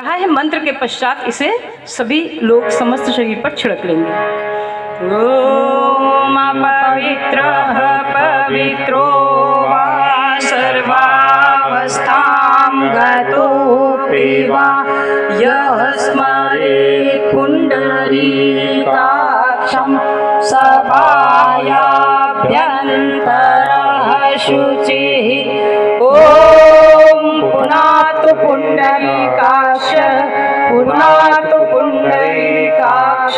रहा है। मंत्र के पश्चात इसे सभी लोग समस्त शरीर पर छिड़क लेंगे। ओम पवित्रः पवित्रो वा सर्वावस्थां गतोऽपि वा यः स्मरेत् पुण्डरीकाक्षं सभायाभ्यन्तरः शुचिः। ॐ पुनातु पुण्डरीकाक्ष पुनातु पुण्डरीकाक्ष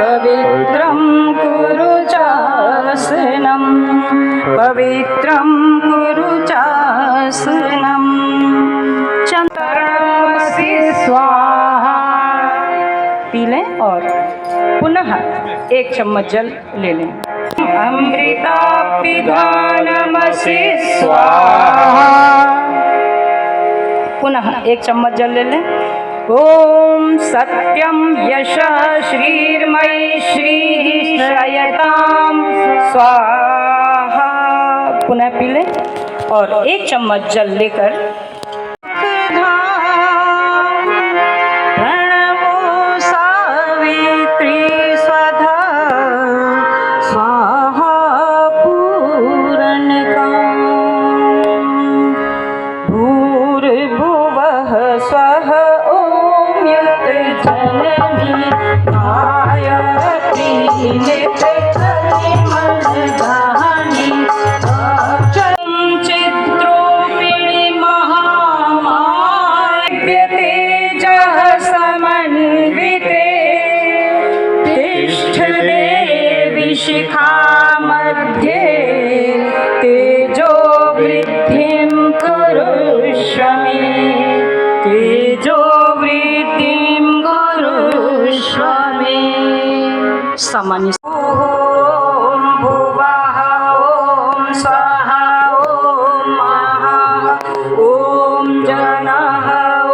पवित्रं कुरु चासनं पवित्रं कुरु चासनं चंद्रमसि स्वाहा। पी लें और पुनः 1 चम्मच जल ले लें। अमृता पिधानमसि स्वाहा। पुनः 1 चम्मच जल ले लें। ओम सत्यम यशः श्रीर्मयी श्रीः श्रयतां स्वाहा। पुनः पी लें और 1 चम्मच जल लेकर प्रणवो सावित्री स्वधा स्वाहा पूरणकां भूर्भुवः स्वः जननी गायत्री नित्यकलिमलदानी चित्रोपिणी महामायतेजः समन्विते तिष्ठ देवी शिखा मध्ये तेजो वृद्धिं कुरुष्व मे तेजो वृद्धिं कुरुष्व मे। सामान्य ओम भुवः ओम स्वाहा ओम महा ओम जनः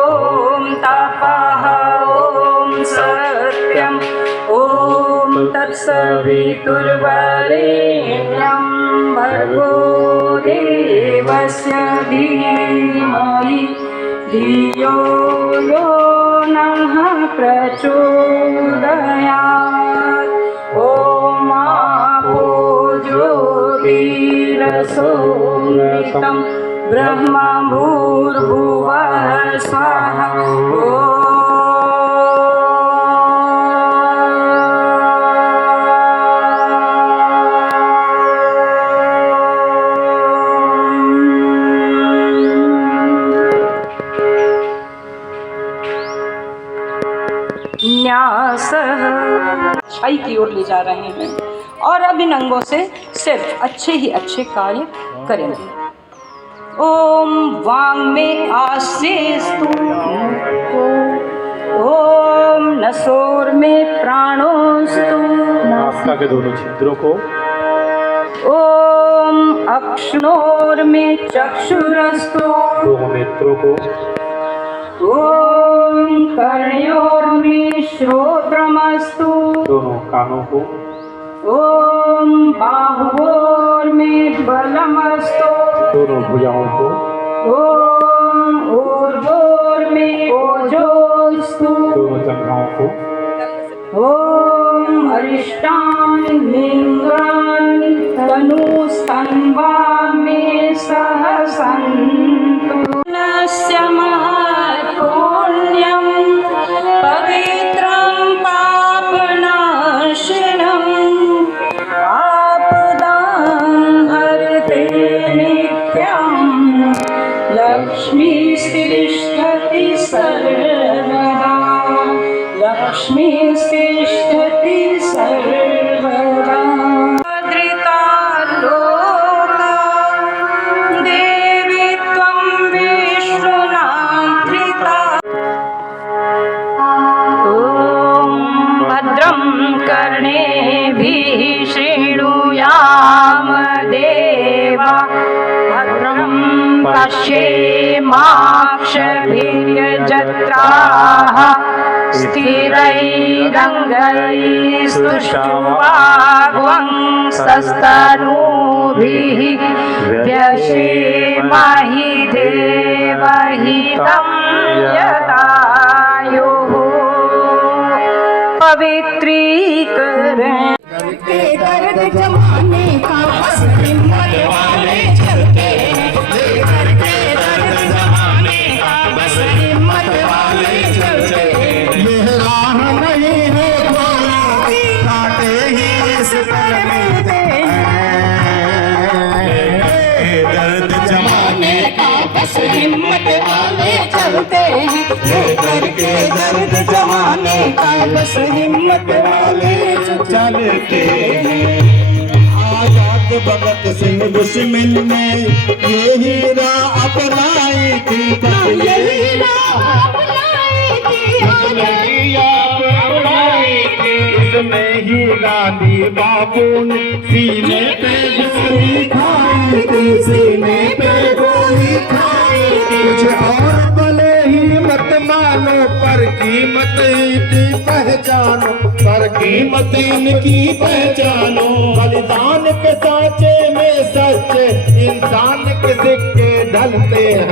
ओम तपः ओम सत्यम ओम तत्सवितुर्वरेण्यं भर्गो देवस्य धीमहि धियो यो नः प्रचोदयात्। ओम आपो ज्योतिरसोमृतं ब्रह्म भूर्भुवः स्वाहा। अच्छाई की ओर ले जा रहे हैं और अब इन अंगों से सिर्फ अच्छे ही अच्छे कार्य करेंगे। ओम वांग में आसीस्तु ओम नसोर में प्राणोस्तु नासिका के दोनों छिद्रों को ओम अक्ष्णोर में चक्षुरस्तु दोनों नेत्रों को ओम कर्णयोर में श्रोत्रमस्तु दोनों कानों को ओम बाहुओर में बलमस्तु दोनों भुजाओं को ओम ऊर्ध्वोर में ओजोस्तु दोनों जंघाओं को ओम अरिष्टानि लिंगानि तनुस्तन्वा में सहसन्तु नस्य महत्पुण्यं पवित्रं पापनाशनम् आपदां हरते नित्यं लक्ष्मीस्तिष्ठति सर्वदा लक्ष्मीस्तिष्ठति सर्वदा। भद्रिता लोका देवी त्वं विष्णुनाथृता। ॐ भद्रं कर्णेभिः शृणुयाम देवा भद्रं पश्येमाक्षभिर्यजत्राः स्थिरैरङ्गैस्तुष्टुवाग्वंसस्तनूभिः व्यशेमदेवहितं यशेमहि देवहितं यदायुः पवित्रीकरण। करते दर्द जमाने का बस हिम्मत वाले चलते हैं, करते दर्द जमाने का बस हिम्मत वाले चलते हैं। ये राह नहीं है कोई काटे ही इस पर मिलते हैं, दर्द जमाने का बस हिम्मत वाले चलते हैं, करके दर्द जमाने का बस हिम्मत वाले चलते हैं। आजाद भगत सिंह दुश्मन ने ये हीरा अपनाई थी, यही राह अपनाई थी, इसमें ही गांधी बापू ने सीने पे गोली खाई थी, सीने पे गोली खाई थी। कुछ और भले ही मत मानो पर कीमत इनकी पहचानो, पर कीमत इनकी पहचानो। बलिदान के सांचे में सच्चे इंसान के सिक्के ढलते हैं,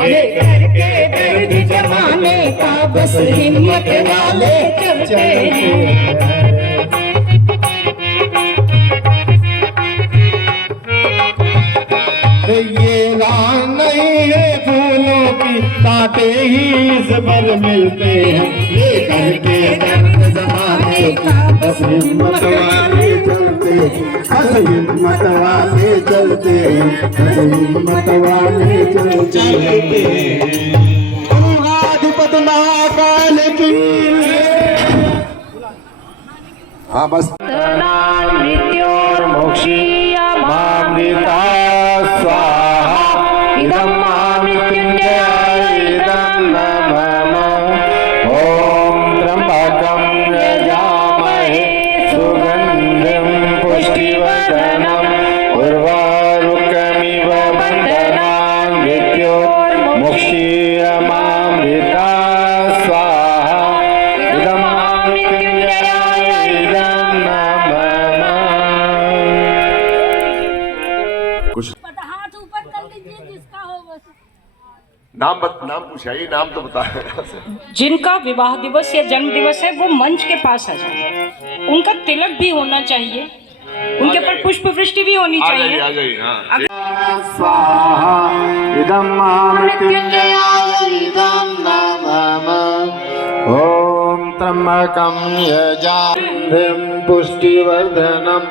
ये करके दर्द जमाने का बस हिम्मत वाले चलते हैं। ये राह नहीं है फूलों की कांटे ही इस पर मिलते हैं, ये करके दर्द जमाने का बस हिम्मत वाले चलते हैं, बस हिम्मत वाले चलते हैं, बस हिम्मत वाले चलते हैं। आधिपत महाकाल की हाँ बस मृत्योर्मोक्षीयमामृता स्वाहा इदं महामृत्युंजयाय इदं नमः। ॐ त्र्यंबकं यजामहे सुगन्धिं पुष्टिवर्धनम् उर्वारुकमिव बन्धनान् मृत्योर्मोक्षीयमामृता स्वाहा इदं महामृत्युंजयाय इदं नमः। हाथ ऊपर कर लीजिए जिसका हो बस। नाम पूछाइए, नाम तो बताए। जिनका विवाह दिवस या जन्म दिवस है वो मंच के पास आ जाए, उनका तिलक भी होना चाहिए, उनके ऊपर पुष्प वृष्टि भी होनी चाहिए। आ जाइए हाँ। स्वाहा इदं महामृत्युंजयाय इदं नमः। ॐ त्र्यंबकं यजामहे पुष्टिवर्धनम्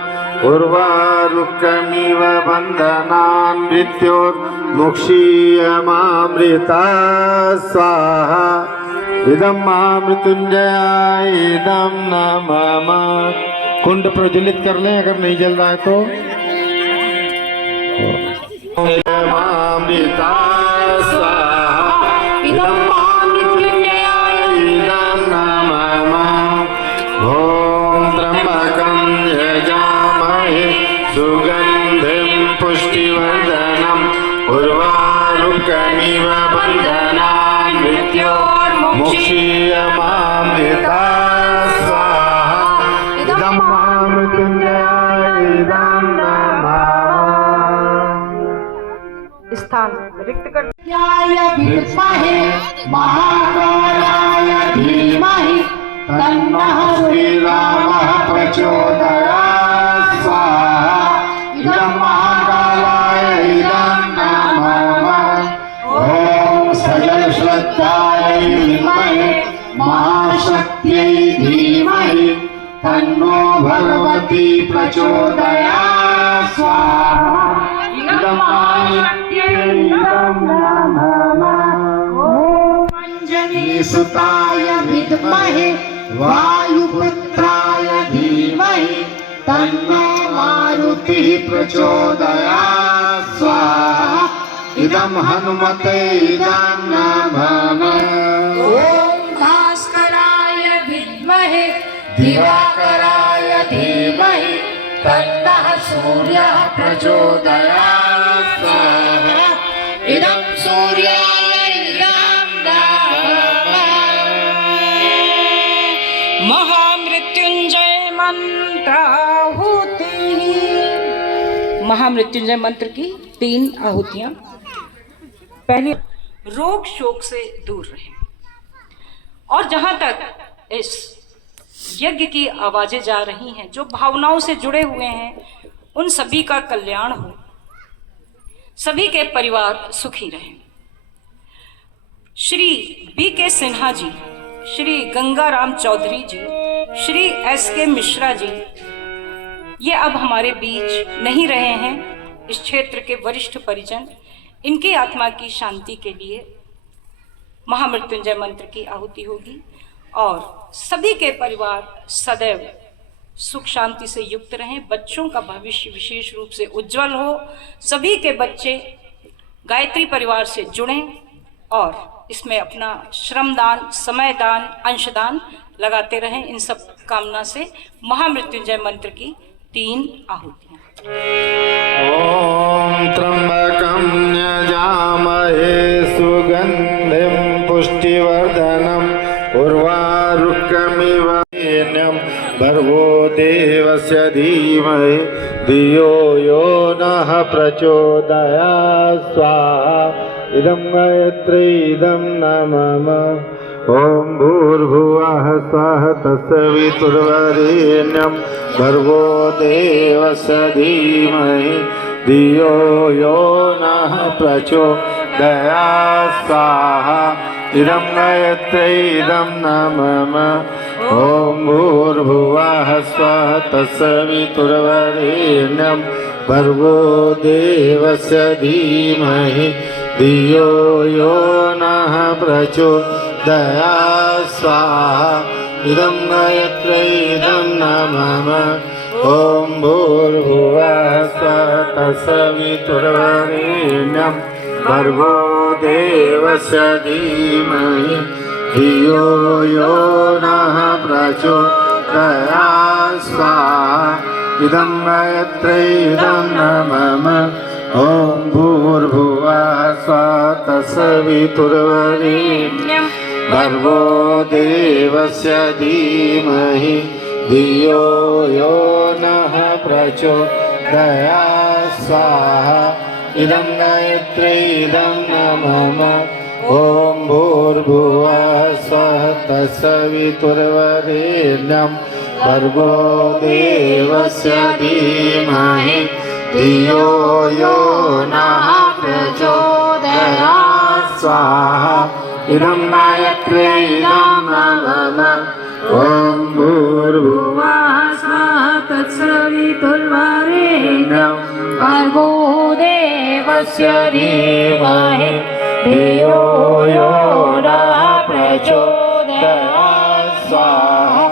उर्वारुकमिव बन्धनान् मृत्योर्मुक्षीयमामृता स्वाहा इदं महामृत्युंजयाय इदं नमः। कुंड प्रज्वलित कर लें अगर नहीं जल रहा है तो। अमृता स्वाहा इदं महामृत्युंजयाय इदं नमः। ॐ त्र्यंबकं यजामहे सुगन्धिं पुष्टिवर्धनम् उर्वारुकमिव बन्धनान् मृत्योर्मुक्षीयमामृता स्वाहा इदं महामृत्युंजयाय इदं नमः। स्थान रिक्त कर विद्महे महाकालाय धीमहि तन्नः श्रीरामः प्रचोदयात् स्वाहा इदं महाकालाय इदं नमः। ॐ सजल श्रद्धायै विद्महे महाशक्त्यै धीमहि तन्नो भगवती प्रचोदयात् स्वाहा इदं महाशक्त्यै इदं नमः। अंजनीसुताय विद्महे वायुपुत्राय धीमहि तन्नो मारुतिः प्रचोदयात् स्वाहा इदं हनुमते इदं नमः। ॐ भास्कराय विद्महे दिवाकराय धीमहि तन्नः सूर्यः प्रचोदयात् स्वाहा इदं सूर्याय इदं नमः। महामृत्युंजय मंत्राहुति महामृत्युंजय मंत्र की 3 आहुतियां। पहली, रोग शोक से दूर रहें। और जहां तक इस यज्ञ की आवाजें जा रही हैं, जो भावनाओं से जुड़े हुए हैं, उन सभी का कल्याण हो, सभी के परिवार सुखी रहें। श्री B.K. सिन्हा जी, श्री गंगाराम चौधरी जी, श्री S.K. मिश्रा जी, ये अब हमारे बीच नहीं रहे हैं। इस क्षेत्र के वरिष्ठ परिजन, इनकी आत्मा की शांति के लिए महामृत्युंजय मंत्र की आहुति होगी और सभी के परिवार सदैव सुख शांति से युक्त रहें। बच्चों का भविष्य विशेष रूप से उज्जवल हो, सभी के बच्चे गायत्री परिवार से जुड़ें और इसमें अपना श्रमदान, समयदान, अंशदान लगाते रहें। इन सब कामना से महामृत्युंजय मंत्र की 3 आहुतियां। ॐ त्र्यम्बकं यजामहे सुगन्धिं पुष्टिवर्धनम् उर्वारुकमिव भर्गो देवस्य धीमहि धियो यो नः प्रचोदयात् स्वाहा। इदं गायत्री इदं न मम। ॐ भूर्भुवः स्वः तत्सवितुर्वरेण्यं भर्गो देवस्य धीमहि धियो यो नः प्रचोदयात् स्वाहा। इदं गायत्री इदं न मम। ॐ भूर्भुवः स्वः तत्सवितुर्वरेण्यं भर्गो देवस्य धीमहि धियो यो नः प्रचोदयात् स्वाहा। इदं गायत्री इदं न मम। ॐ भूर्भुवः स्वः तत्सवितुर्वरेण्यं भर्गो देवस्य धीमहि धियो यो नः प्रचोदयात् स्वाहा। इदं गायत्री इदं न मम। ॐ भूर्भुवः स्वः तत्सवितुर्वरेण्यं भर्गो देवस्य धीमहि धियो यो नः प्रचोदयात् स्वाहा। इदं गायत्री इदं न मम। ॐ भूर्भुवः स्वः तत्सवितुर्वरेण्यं भर्गो देवस्य धीमहि धियो यो नः प्रचोदयात् स्वाहा। इदं गायत्री इदं न मम। ॐ भूर्भुवः स्वः तत्सवितुर्वरेण्यं भर्गो देवस्य धीमहि धियो यो नः प्रचोदयात् स्वाहा।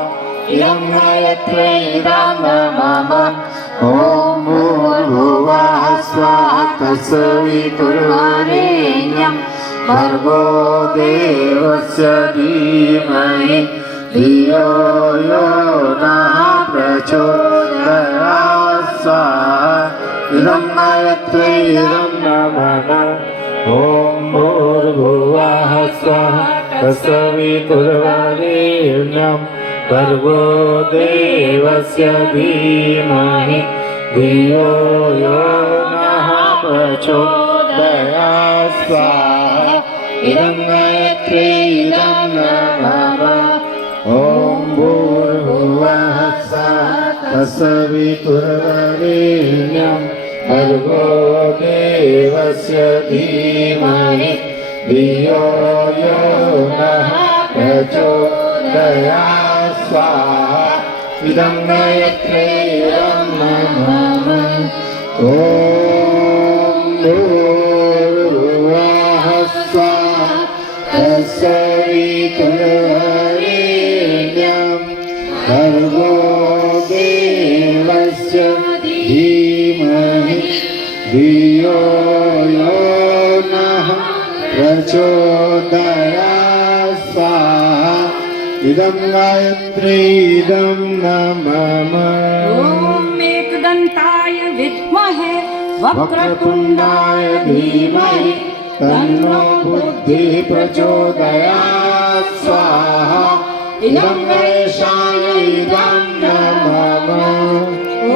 इदं गायत्री इदं न मम। ॐ भूर्भुवः स्वः तत्सवितुर्वरेण्यं भर्गो देवस्य धीमहि धियो यो नः प्रचोदयात् स्वाहा। इदं गायत्री इदं न मम। ॐ भूर्भुवः स्वः तत्सवितुर्वरेण्यं भर्गो देवस्य धीमहि धियो यो नः प्रचोदयात् स्वाहा। इदं गायत्री इदं न मम। ॐ भूर्भुवः स्वः तत्सवितुर्वरेण्यं भर्गो देवस्य धीमहि धियो यो नः प्रचोदयात् स्वाहा। इदं गायत्री इदं न मम। ॐ भूर्भुवः स्वः तत्सवितुर्वरेण्यं भर्गो देवस्य धीमहि धियो यो नः प्रचोदयात् स्वाहा। इदं गायत्री इदं न मम। ॐ एकदन्ताय विद्महे वक्रतुण्डाय धीमहि तन्नो बुद्धिः प्रचोदयात् स्वाहा। इदं गणेशाय इदं न मम। ॐ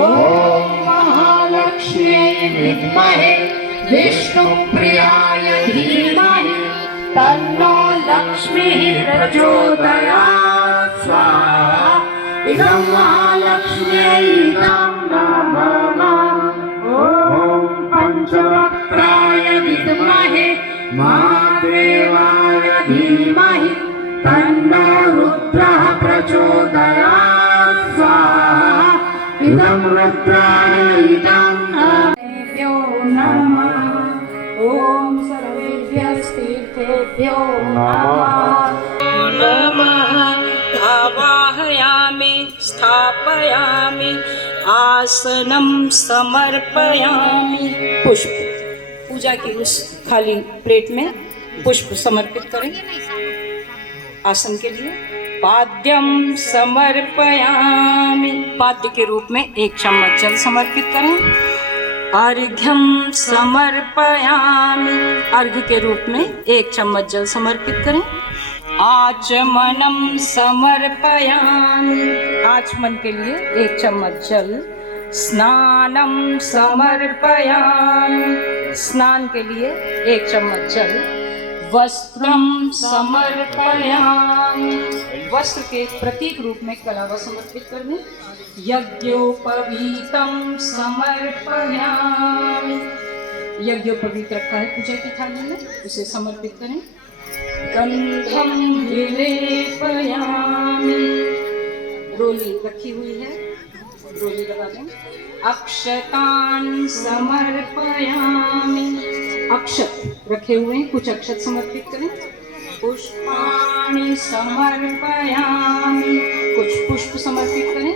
महालक्ष्म्यै विद्महे विष्णुप्रियाय धीमहि तन्नो लक्ष्मीः प्रचोदयात् स्वाहा इदं महालक्ष्म्यै नमः ॐ पंचवक्त्राय विद्महे महादेवाय धीमहि तन्नो रुद्रः प्रचोदयात् स्वाहा इदं रुद्राय इदं देव्यो नमः ॐ सर्वेभ्यस्तीर्थेभ्यो नमः आवाहयामि स्थापयामि आसनं समर्पयामि। पुष्प पूजा की उस खाली प्लेट में पुष्प समर्पित करें। आसन के लिए पाद्यम समर्पयामि, पाद्य के रूप में 1 चम्मच जल समर्पित करें। अर्घ्यम समर्पयामि, अर्घ्य के रूप में 1 चम्मच जल समर्पित करें। आचमनम समर्पयामि, आचमन के लिए 1 चम्मच जल। स्नानम समर्पयामि, स्नान के लिए 1 चम्मच जल। वस्त्रम समर्पयामि, वस्त्र के प्रतीक रूप में कलावा समर्पित कर दें। यज्ञोपवीतम समर्पयामि, यज्ञोपवीत रखा है पूजा की थाली में, उसे समर्पित करें। गंधम विलेपयामि, रोली रखी हुई है, रोली लगा दें। अक्षतान समर्पयामि, अक्षत रखे हुए हैं, कुछ अक्षत समर्पित करें। पुष्पाणि समर्पयामि, कुछ पुष्प समर्पित करें।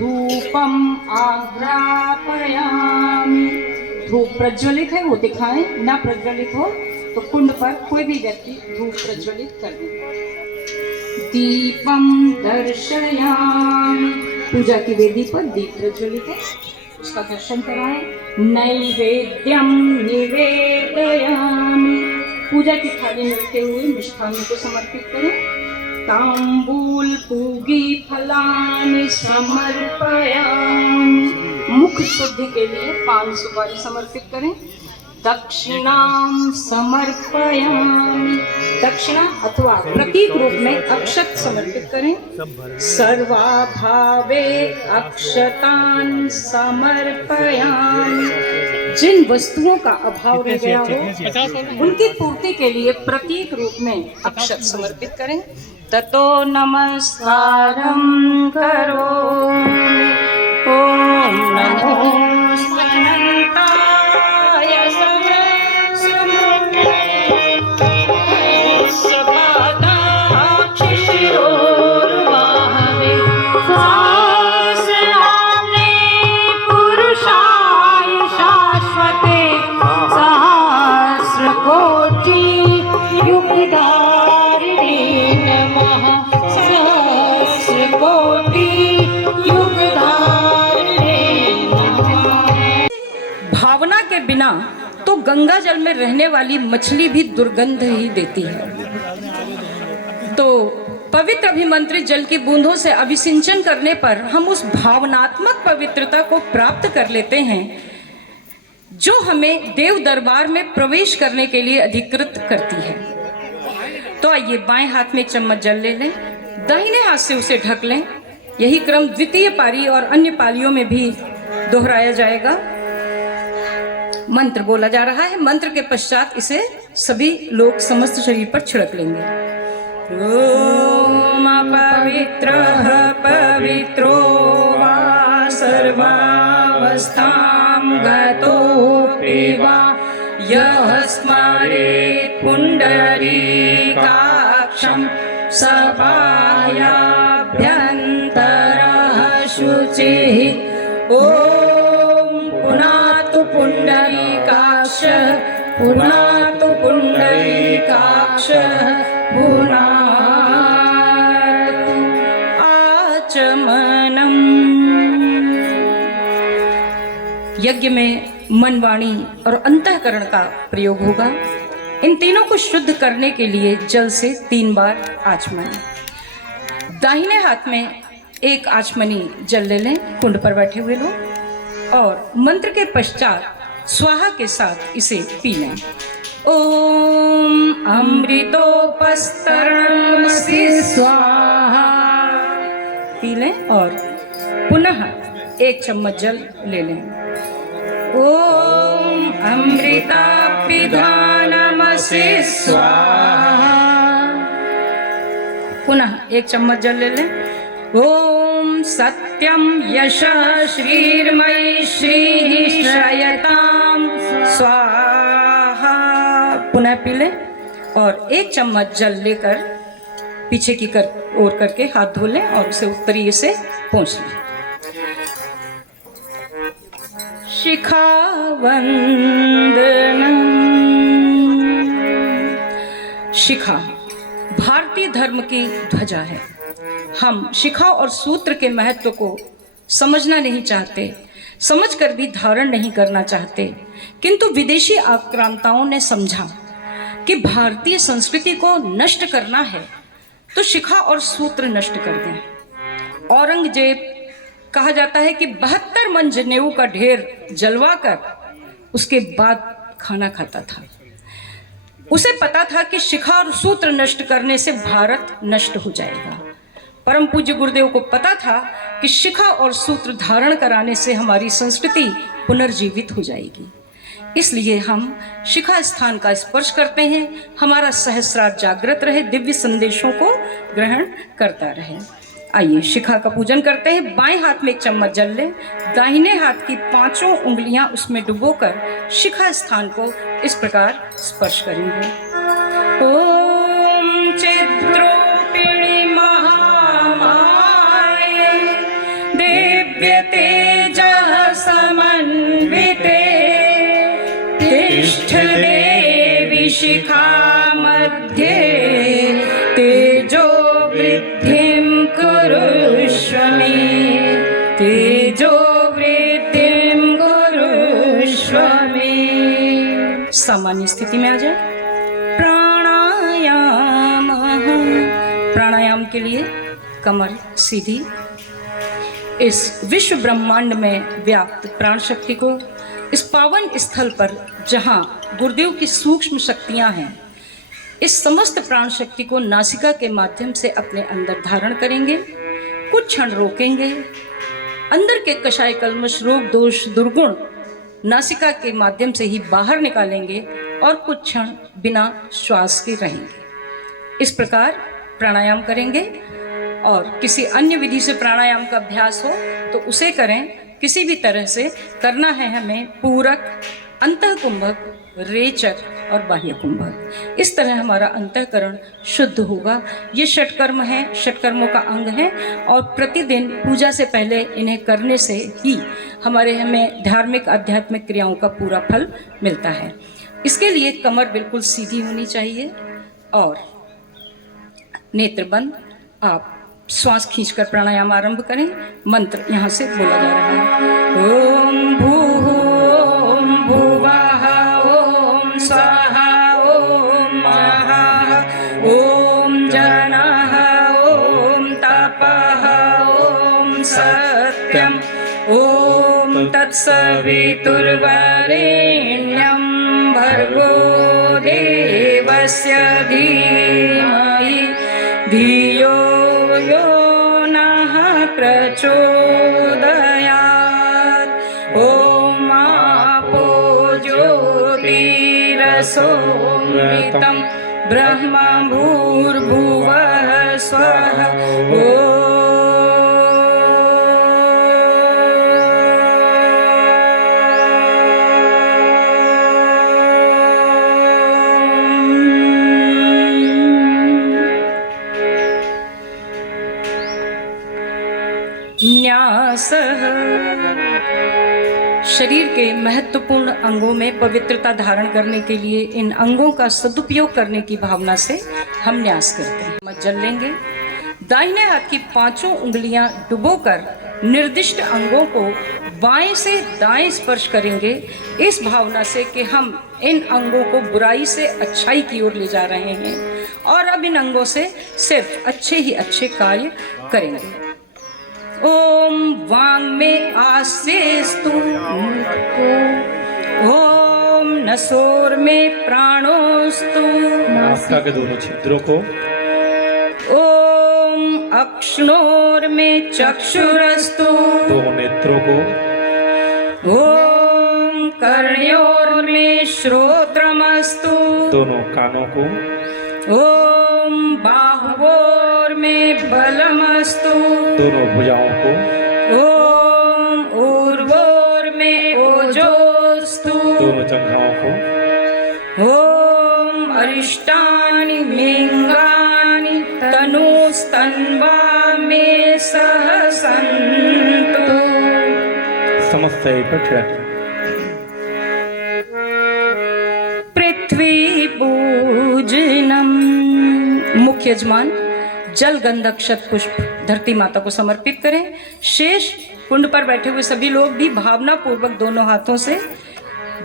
धूपम आग्रापयामि, धूप प्रज्वलित है वो दिखाएं, ना प्रज्वलित हो तो कुंड पर कोई भी व्यक्ति धूप प्रज्वलित कर दे। दीपम दर्शयामि, पूजा की वेदी पर दीप प्रज्वलित है, उसका दर्शन कराएं। नैवेद्यम निवेदयामि, पूजा की थाली में रखे हुए मिष्ठान्न को समर्पित करें। तांबूल पूगी फलानि समर्पयामि, मुख शुद्धि के लिए 5 सुपारी समर्पित करें। दक्षिणाम समर्पयामि, दक्षिणा अथवा प्रतीक रूप में अक्षत समर्पित करें। सर्वाभावे अक्षतान समर्पयामि, जिन वस्तुओं का अभाव रह गया हो उनकी पूर्ति के लिए प्रतीक रूप में अक्षत समर्पित करें। ततो नमस्कारं करोमि, ओम नमो अनंताय सहस्रपादाक्षिशिरोर्वाहवे सहस्राम्ने पुरुषाय शाश्वते सहस्रकोटि युगधारिणे नमः सहस्रकोटि युगधारिणे नमः। भावना के बिना तो गंगा जल में रहने वाली मछली भी दुर्गंध ही देती है। तो पवित्र अभिमंत्रित जल की बूंदों से अभिसिंचन करने पर हम उस भावनात्मक पवित्रता को प्राप्त कर लेते हैं जो हमें देव दरबार में प्रवेश करने के लिए अधिकृत करती है। तो आइए बाएं हाथ में 1 चम्मच जल ले लें, दाहिने हाथ से उसे ढक लें। यही क्रम द्वितीय पारी और अन्य पालियों में भी दोहराया जाएगा। मंत्र बोला जा रहा है, मंत्र के पश्चात इसे सभी लोग समस्त शरीर पर छिड़क लेंगे। ओम पवित्रः पवित्रो वा सर्वावस्थां गतोऽपि वा यः स्मरेत् पुण्डरीकाक्षं सभायाभ्यन्तरः शुचिः। ॐ पुनातु पुण्डरीकाक्षः पुनातु पुण्डरीकाक्षः पुनातु। आचमनम्, यज्ञ में मन, वाणी और अंतःकरण का प्रयोग होगा। इन तीनों को शुद्ध करने के लिए जल से 3 बार आचमन। दाहिने हाथ में 1 आचमनी जल ले लें, कुंड पर बैठे हुए लोग, और मंत्र के पश्चात स्वाहा के साथ इसे पी लें। ओम अमृतोपस्तरणमसि स्वाहा पी लें और पुनः 1 चम्मच जल ले लें। ओम अमृतापिधानमसि स्वाहा पुनः 1 चम्मच जल ले लें। ओम सत्यम यशः श्रीर्मयी श्रीः श्रयताम स्वाहा पुनः पी लें और 1 चम्मच जल लेकर पीछे की ओर करके हाथ धो लें और उसे उत्तरीय से पोंछ लें। शिखावंदनम। शिखा भारतीय धर्म की ध्वजा है। हम शिखा और सूत्र के महत्व को समझना नहीं चाहते, समझकर भी धारण नहीं करना चाहते, किंतु विदेशी आक्रांताओं ने समझा कि भारतीय संस्कृति को नष्ट करना है तो शिखा और सूत्र नष्ट कर दें। औरंगजेब कहा जाता है कि 72 मन जनेऊ का ढेर जलवाकर उसके बाद खाना खाता था। उसे पता था कि शिखा और सूत्र नष्ट करने से भारत नष्ट हो जाएगा। परम पूज्य गुरुदेव को पता था कि शिखा और सूत्र धारण कराने से हमारी संस्कृति पुनर्जीवित हो जाएगी। इसलिए हम शिखा स्थान का स्पर्श करते हैं, हमारा सहस्रार जागृत रहे, दिव्य संदेशों को ग्रहण करता रहे। आइए शिखा का पूजन करते हैं। बाएं हाथ में 1 चम्मच जल लें, दाहिने हाथ की 5 उंगलियां उसमें डुबोकर शिखा स्थान को इस प्रकार स्पर्श करेंगे। ओम चिद्रूपिणी महामाये दिव्य तेजः समन्विते तिष्ठ देवी शिखा मध्ये तेजो वृद्धिं कुरुष्व मे तेजो वृद्धिं कुरुष्व मे। सामान्य स्थिति में आ जाए। प्राणायाम। प्राणायाम के लिए कमर सीधी। इस विश्व ब्रह्मांड में व्याप्त प्राण शक्ति को इस पावन स्थल पर जहाँ गुरुदेव की सूक्ष्म शक्तियाँ हैं, इस समस्त प्राण शक्ति को नासिका के माध्यम से अपने अंदर धारण करेंगे। कुछ क्षण रोकेंगे, अंदर के कषाय कल्मश रोग दोष दुर्गुण नासिका के माध्यम से ही बाहर निकालेंगे और कुछ क्षण बिना श्वास के रहेंगे। इस प्रकार प्राणायाम करेंगे और किसी अन्य विधि से प्राणायाम का अभ्यास हो तो उसे करें। किसी भी तरह से करना है हमें पूरक, अंतः कुंभक, रेचक और बाह्य कुंभक। इस तरह हमारा अंतःकरण शुद्ध होगा। ये षटकर्म हैं, षटकर्मों का अंग है और प्रतिदिन पूजा से पहले इन्हें करने से ही हमें धार्मिक आध्यात्मिक क्रियाओं का पूरा फल मिलता है। इसके लिए कमर बिल्कुल सीधी होनी चाहिए और नेत्र बंद। आप श्वास खींचकर प्राणायाम आरंभ करें। मंत्र यहाँ से बोला जा रहा है। ओम भूः ओम भुवः ओम स्वाहा ओम महः ओम जनः ओम तपः ओम सत्यम ओम तत्सवितुर्वरेण्यं भर्गो देवस्य धीमहि धियो यो नः प्रचोदयात्। ॐ आपो ज्योतिरसोमृतं ब्रह्म भूर्भुवः स्वः। न्यासः। शरीर के महत्वपूर्ण अंगों में पवित्रता धारण करने के लिए इन अंगों का सदुपयोग करने की भावना से हम न्यास करते हैं। मत जल लेंगे। दाहिने हाथ की 5 उंगलियां डुबोकर निर्दिष्ट अंगों को बाएं से दाएं स्पर्श करेंगे, इस भावना से कि हम इन अंगों को बुराई से अच्छाई की ओर ले जा रहे हैं और अब इन अंगों से सिर्फ अच्छे ही अच्छे कार्य करेंगे। ओम वांग में आसेस्तु ओम नसोर में प्राणोस्तु, नासिका के दोनों छिद्रों को, ओम अक्ष्णोर में चक्षुरस्तु, दोनों नेत्रों को, ओम कर्ण्योर में श्रोत्रमस्तु, दोनों कानों को, ओम बाहुओर में बलमस्तु, दोनों भुजाओं को, ओम ऊर्वोर में ओजोस्तु, दोनों जंघाओं को, ओम अरिष्टानि लिंगानि तनुस्तन्वा में सहसन्तु। समस्त शरीर पर छिड़क। पृथ्वी पूजनम। मुख्य यजमान जल गंध अक्षत पुष्प धरती माता को समर्पित करें। शेष कुंड पर बैठे हुए सभी लोग भी भावना पूर्वक दोनों हाथों से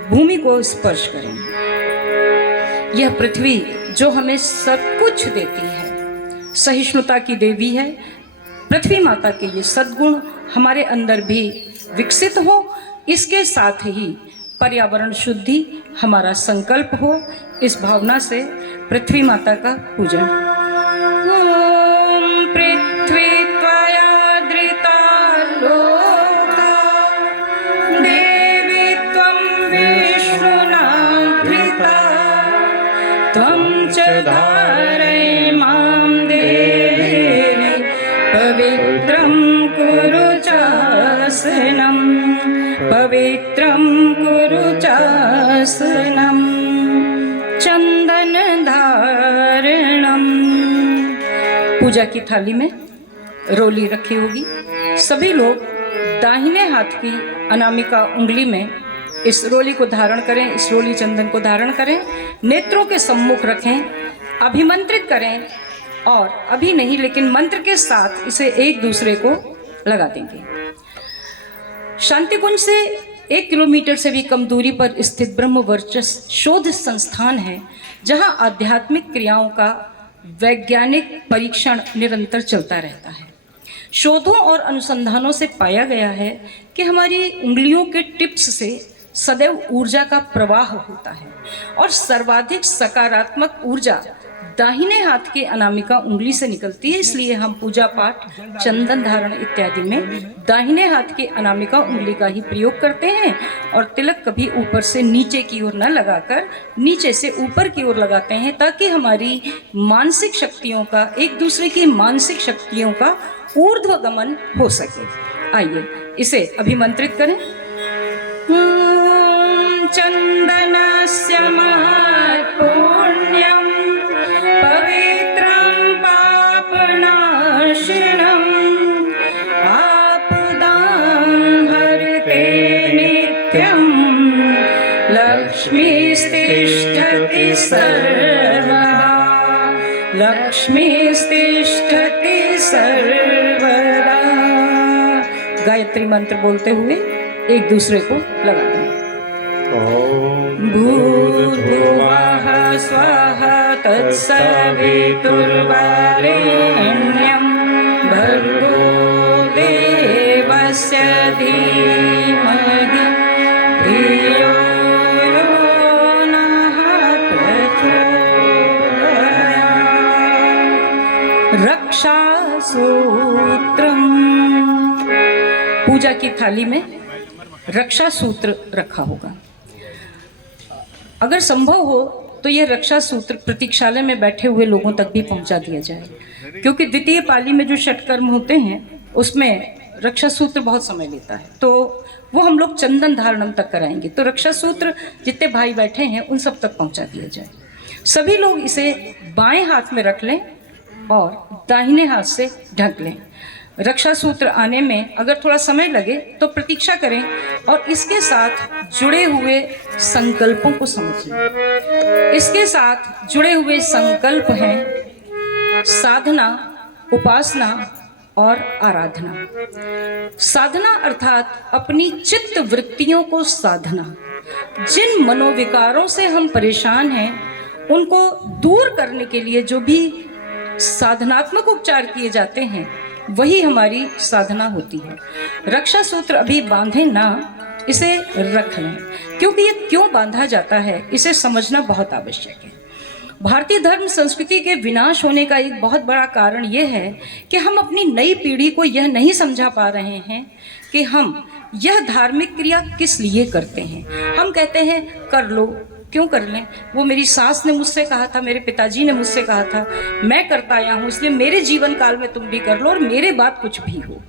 भूमि को स्पर्श करें। यह पृथ्वी जो हमें सब कुछ देती है, सहिष्णुता की देवी है। पृथ्वी माता के ये सद्गुण हमारे अंदर भी विकसित हो, इसके साथ ही पर्यावरण शुद्धि हमारा संकल्प हो। इस भावना से पृथ्वी माता का पूजन। ओम पृथ्वी त्वया धृता लोका, देवी त्वं विष्णुना धृता, त्वं च धारय मां देवी, पवित्रं कुरु चासनं, पवित्रं कुरु चासनं, चंदन धारणम। पूजा की थाली में रोली रखी होगी। सभी लोग दाहिने हाथ की अनामिका उंगली में इस रोली को धारण करें, इस रोली चंदन को धारण करें, नेत्रों के सम्मुख रखें, अभिमंत्रित करें और अभी नहीं लेकिन मंत्र के साथ इसे एक दूसरे को लगा देंगे। शांति कुंज से 1 किलोमीटर से भी कम दूरी पर स्थित ब्रह्म वर्चस्व शोध संस्थान है, जहां आध्यात्मिक क्रियाओं का वैज्ञानिक परीक्षण निरंतर चलता रहता है। शोधों और अनुसंधानों से पाया गया है कि हमारी उंगलियों के टिप्स से सदैव ऊर्जा का प्रवाह होता है और सर्वाधिक सकारात्मक ऊर्जा दाहिने हाथ की अनामिका उंगली से निकलती है। इसलिए हम पूजा पाठ, चंदन धारण इत्यादि में दाहिने हाथ की अनामिका उंगली का ही प्रयोग करते हैं और तिलक कभी ऊपर से नीचे की ओर न लगाकर नीचे से ऊपर की ओर लगाते हैं, ताकि हमारी मानसिक शक्तियों का, एक दूसरे की मानसिक शक्तियों का ऊर्ध्वगमन हो सके। आइए इसे अभिमंत्रित करें। चंदनस्य महत्पुण्यं, पवित्रं पापनाशनं, आपदां हरते नित्यं, लक्ष्मीस्तिष्ठति सर्वदा, लक्ष्मीस्तिष्ठति सर्वदा। गायत्री मंत्र बोलते हुए एक दूसरे को लगा दें। भूर्भुवः स्वः तत्सवितुर्वरेण्यं, भर्गो देवस्य धीमहि धियो यो नः प्रचोदयात्। रक्षासूत्रम्। पूजा की थाली में रक्षा सूत्र रखा होगा। अगर संभव हो तो यह रक्षा सूत्र प्रतीक्षालय में बैठे हुए लोगों तक भी पहुंचा दिया जाए, क्योंकि द्वितीय पाली में जो षटकर्म होते हैं उसमें रक्षा सूत्र बहुत समय लेता है, तो वो हम लोग चंदन धारणम तक कराएंगे। तो रक्षा सूत्र जितने भाई बैठे हैं उन सब तक पहुंचा दिया जाए। सभी लोग इसे बाएं हाथ में रख लें और दाहिने हाथ से ढक लें। रक्षा सूत्र आने में अगर थोड़ा समय लगे तो प्रतीक्षा करें और इसके साथ जुड़े हुए संकल्पों को समझिए। इसके साथ जुड़े हुए संकल्प हैं साधना, उपासना और आराधना। साधना अर्थात अपनी चित्त वृत्तियों को साधना। जिन मनोविकारों से हम परेशान हैं उनको दूर करने के लिए जो भी साधनात्मक उपचार किए जाते हैं वही हमारी साधना होती है। रक्षा सूत्र अभी बांधे ना, इसे रख लें, क्योंकि ये क्यों बांधा जाता है इसे समझना बहुत आवश्यक है। भारतीय धर्म संस्कृति के विनाश होने का एक बहुत बड़ा कारण यह है कि हम अपनी नई पीढ़ी को यह नहीं समझा पा रहे हैं कि हम यह धार्मिक क्रिया किस लिए करते हैं। हम कहते हैं कर लो, क्यों कर लें, वो मेरी सास ने मुझसे कहा था, मेरे पिताजी ने मुझसे कहा था, मैं करता आया हूँ, इसलिए मेरे जीवन काल में तुम भी कर लो और मेरे बाद कुछ भी हो।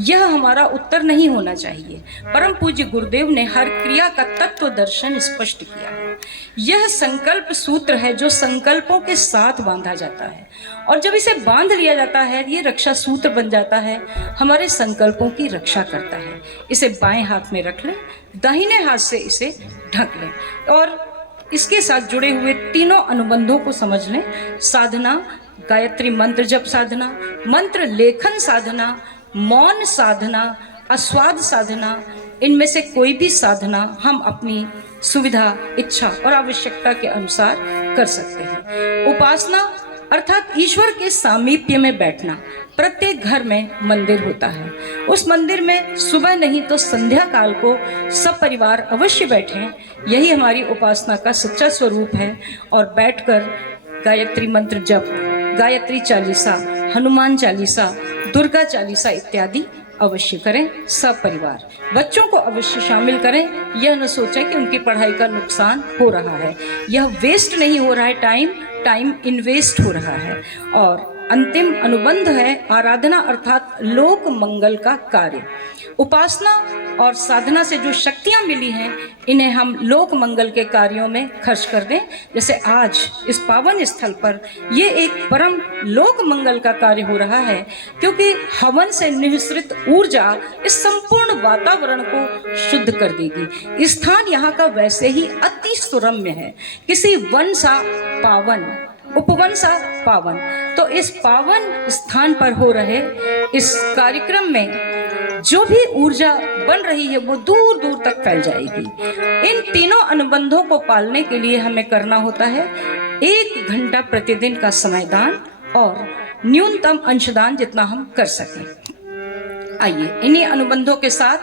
यह हमारा उत्तर नहीं होना चाहिए। परम पूज्य गुरुदेव ने हर क्रिया का तत्व दर्शन स्पष्ट किया है। यह संकल्प सूत्र है जो संकल्पों के साथ बांधा जाता है, और जब इसे बांध लिया जाता है ये रक्षा सूत्र बन जाता है, हमारे संकल्पों की रक्षा करता है। इसे बाएं हाथ में रख लें, दाहिने हाथ से इसे ढक लें और इसके साथ जुड़े हुए तीनों अनुबंधों को समझ लें। साधना, गायत्री मंत्र जप साधना, मंत्र लेखन साधना, मौन साधना, आस्वाद साधना, इनमें से कोई भी साधना हम अपनी सुविधा, इच्छा और आवश्यकता के अनुसार कर सकते हैं। उपासना अर्थात ईश्वर के सामीप्य में बैठना। प्रत्येक घर में मंदिर होता है, उस मंदिर में सुबह नहीं तो संध्या काल को सब परिवार अवश्य बैठें। यही हमारी उपासना का सच्चा स्वरूप है। और बैठकर गायत्री मंत्र जप, गायत्री चालीसा, हनुमान चालीसा, दुर्गा चालीसा इत्यादि अवश्य करें। सब परिवार, बच्चों को अवश्य शामिल करें। यह न सोचें कि उनकी पढ़ाई का नुकसान हो रहा है, यह वेस्ट नहीं हो रहा है, टाइम इन्वेस्ट हो रहा है। और अंतिम अनुबंध है आराधना अर्थात लोक मंगल का कार्य। उपासना और साधना से जो शक्तियां मिली हैं इन्हें हम लोक मंगल के कार्यों में खर्च कर दें। जैसे आज इस पावन स्थल पर ये एक परम लोक मंगल का कार्य हो रहा है, क्योंकि हवन से निःसृत ऊर्जा इस संपूर्ण वातावरण को शुद्ध कर देगी। स्थान यहाँ का वैसे ही अति सुरम्य है, किसी वन सा पावन, उपवन सा पावन। तो इस पावन स्थान पर हो रहे इस कार्यक्रम में जो भी ऊर्जा बन रही है वो दूर दूर तक फैल जाएगी। इन तीनों अनुबंधों को पालने के लिए हमें करना होता है 1 घंटा प्रतिदिन का समय दान और न्यूनतम अंशदान जितना हम कर सकें। आइए इन्हीं अनुबंधों के साथ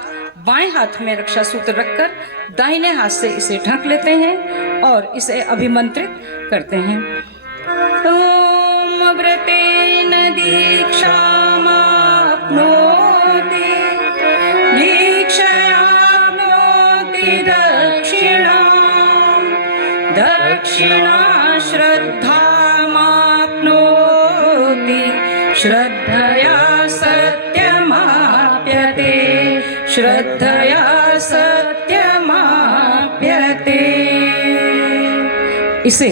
बाएं हाथ में रक्षा सूत्र रखकर दाहिने हाथ से इसे ढक लेते हैं और इसे अभिमंत्रित करते हैं। ओम व्रतेन दीक्षामाप्नोति दीक्षयाप्नोति दक्षिणां दक्षिणा श्रद्धामाप्नोति श्रद्धया सत्यमाप्यते श्रद्धया सत्यमाप्यते। इसे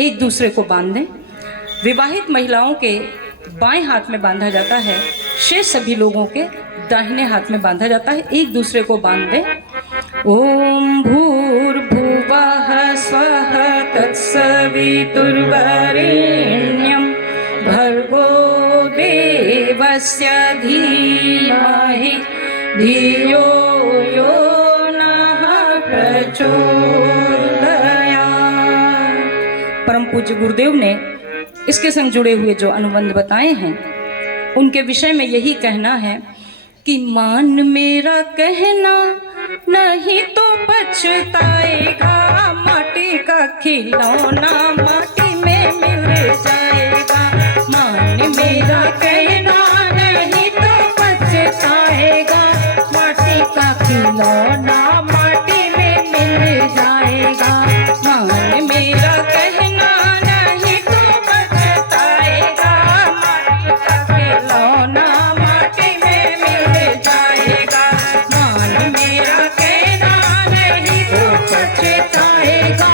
एक दूसरे को बांध दें। विवाहित महिलाओं के बाएं हाथ में बांधा जाता है, शेष सभी लोगों के दाहिने हाथ में बांधा जाता है। एक दूसरे को बांध दें। ओम भूर्भुवः स्वः तत्सवितुर्वरेण्यं भर्गो देवस्य धीमहि धियो यो नः प्रचोदयात्। परम पूज्य गुरुदेव ने इसके संग जुड़े हुए जो अनुबंध बताए हैं उनके विषय में यही कहना है कि मान मेरा कहना नहीं तो पछताएगा, माटी का खिलौना माटी में मिल जाएगा। मान मेरा कहना नहीं तो पछताएगा, माटी का खिलौना माटी में मिल जाएगा। मान मेरा कहना नहीं तो पछताएगा, माटी का खिलौना माटी में मिल जाएगा। मान मेरा कहना नहीं तो पछताएगा,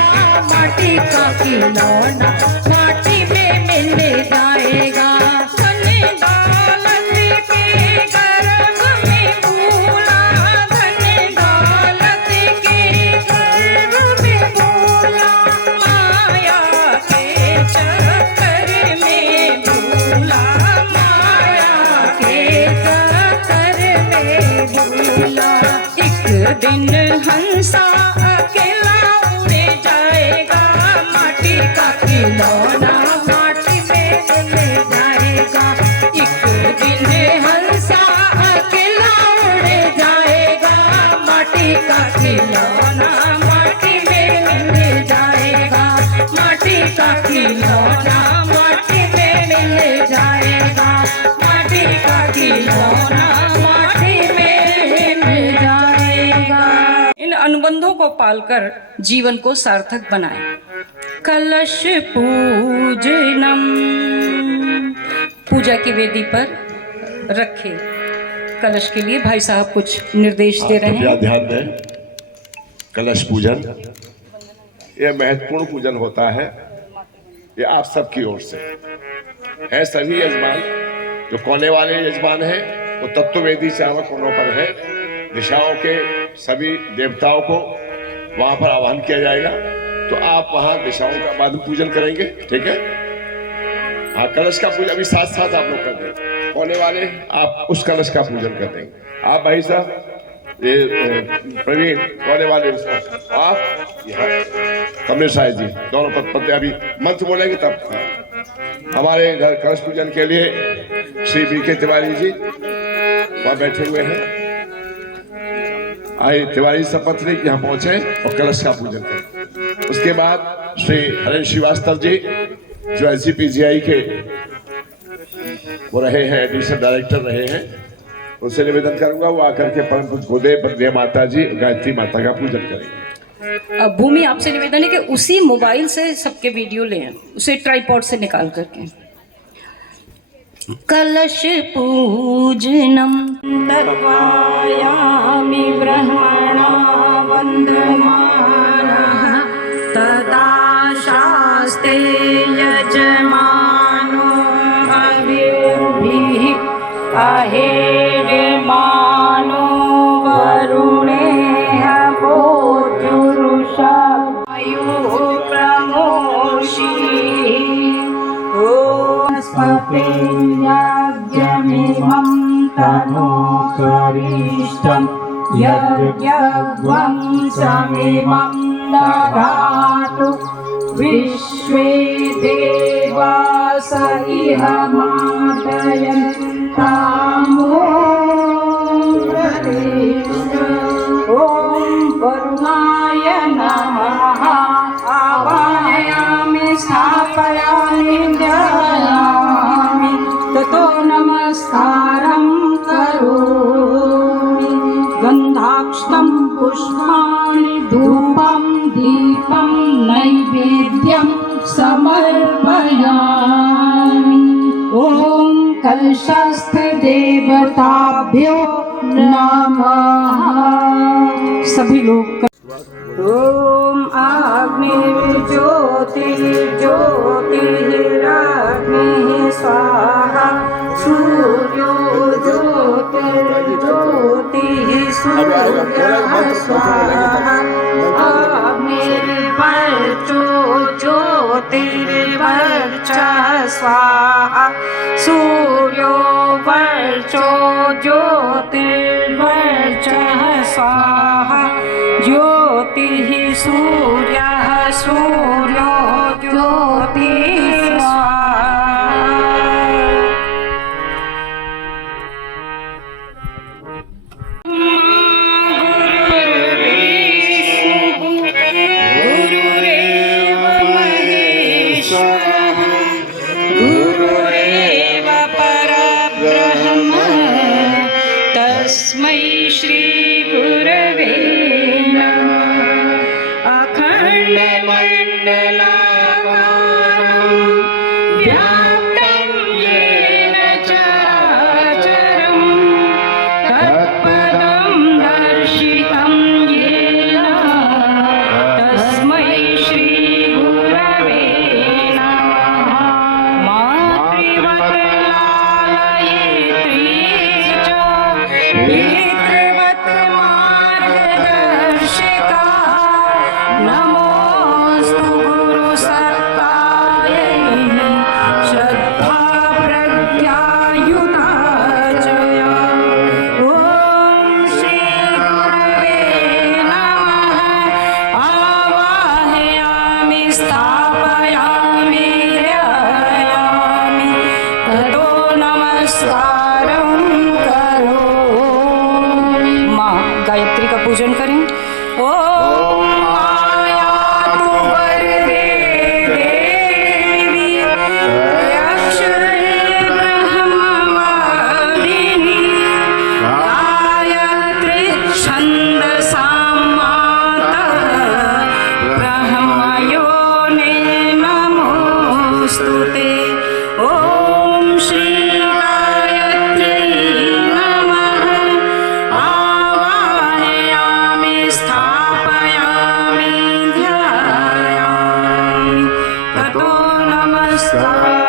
माटी का खिलौना माटी में मिल जाएगा। धन दौलत के गर्भ में भूला, धन दौलत के गर्भ में भूला, माया के चक्कर में भूला, माया के चक्कर में भूला। एक दिन हंसा अकेला उड़ जाएगा, माटी का खिलौना माटी में मिल जाएगा। एक दिन हंसा अकेला उड़ जाएगा, माटी का खिलौना माटी में मिल जाएगा, माटी का खिलौना माटी में मिल जाएगा। इन अनुबंधों को पालकर जीवन को सार्थक बनाएं। कलश पूजनम, पूजा की वेदी पर रखे कलश के लिए भाई साहब कुछ निर्देश दे रहे हैं। ध्यान दें, कलश पूजन यह महत्वपूर्ण पूजन होता है। ये आप सबकी ओर से है। सभी यजमान जो कोने वाले यजमान हैं वो तत्ववेदी चारों कोनों पर है। दिशाओं के सभी देवताओं को वहां पर आह्वान किया जाएगा, तो आप वहां दिशाओं का बाद में पूजन करेंगे, ठीक है। हाँ, कलश का पूजन अभी साथ साथ आप लोग कर दें। कोने वाले आप उस कलश का पूजन कर देंगे। आप भाई साहब, ये प्रवीण कोने वाले उसका, आप कमलेश साहिब जी दोनों पद अभी मंत्र बोलेंगे तब। हमारे घर कलश पूजन के लिए श्री बीके तिवारी जी वहां बैठे हुए हैं। आइए तिवारी सपत्नी यहाँ पहुंचे और कलश का पूजन करें। उसके बाद श्री हरेंद्र श्रीवास्तव जी जो SGPGI के वो रहे हैं, एडिशनल डायरेक्टर रहे हैं, उनसे निवेदन करूंगा वो आकर के परम पूज्य गुरुदेव बद्रिया माता जी गायत्री माता का पूजन करेंगे। भूमि आपसे निवेदन है कि उसी मोबाइल से सबके वीडियो लें, उसे ट्राइपॉड से निकाल करके। कलश पूजनम दर्पयामि ब्रह्मणा वन्दमानः तदा शास्ते यजमानो हविर्भिः अहेर्मानो वरुणेह भोजुरुषा वायुः प्रमोषिः। ॐ स्वस्तिर्यज्ञमिमं तनोतरीष्टं यज्ञं समिमं ददातु विश्वे देवास इह मातयन्तामो ॐ वरुणाय नमः। आवाहयामि स्थापयामि ध्यायामि ततो नमस्कारं करोमि। गन्धाक्षतं पुष्पाणि धूपं दीपं नैवेद्यं समर्पयामि। ॐ कलशस्थ देवताभ्यो नमः। सभी लोग ओम अग्निर्ज्योतिर्ज्योतिरग्निः स्वाहा सूर्यो ज्योतिर्ज्योतिः सूर्यः स्वाहा अग्निर्वर्चो ज्योतिर्वर्चः स्वाहा सूर्यो वर्चो ज्योतिर्वर्चः स्वाहा ज्योतिः सूर्यः सूर्यो ज्योतिः स्वाहा। गुरुरेव महेश्वरः गुरुरेव परब्रह्म तस्मै श्री गुरवे नमः। अखण्डमण्डलाकारं व्याप्तं येन चराचरं तत्पदं दर्शितं येन तस्मै श्री गुरवे नमः। मातृवत् लालयित्री च पितृवत् मार्गदर्शिका नमोस्तु गुरुसत्तायै श्रद्धा प्रज्ञायुता च। ॐ श्री गुरवे नमः। आवाहयामि स्थापयामि ध्यायामि ततो नमस्कारं करोमि। माँ गायत्री का पूजन करें। ओम आयातु वरदे देवी स्वाहा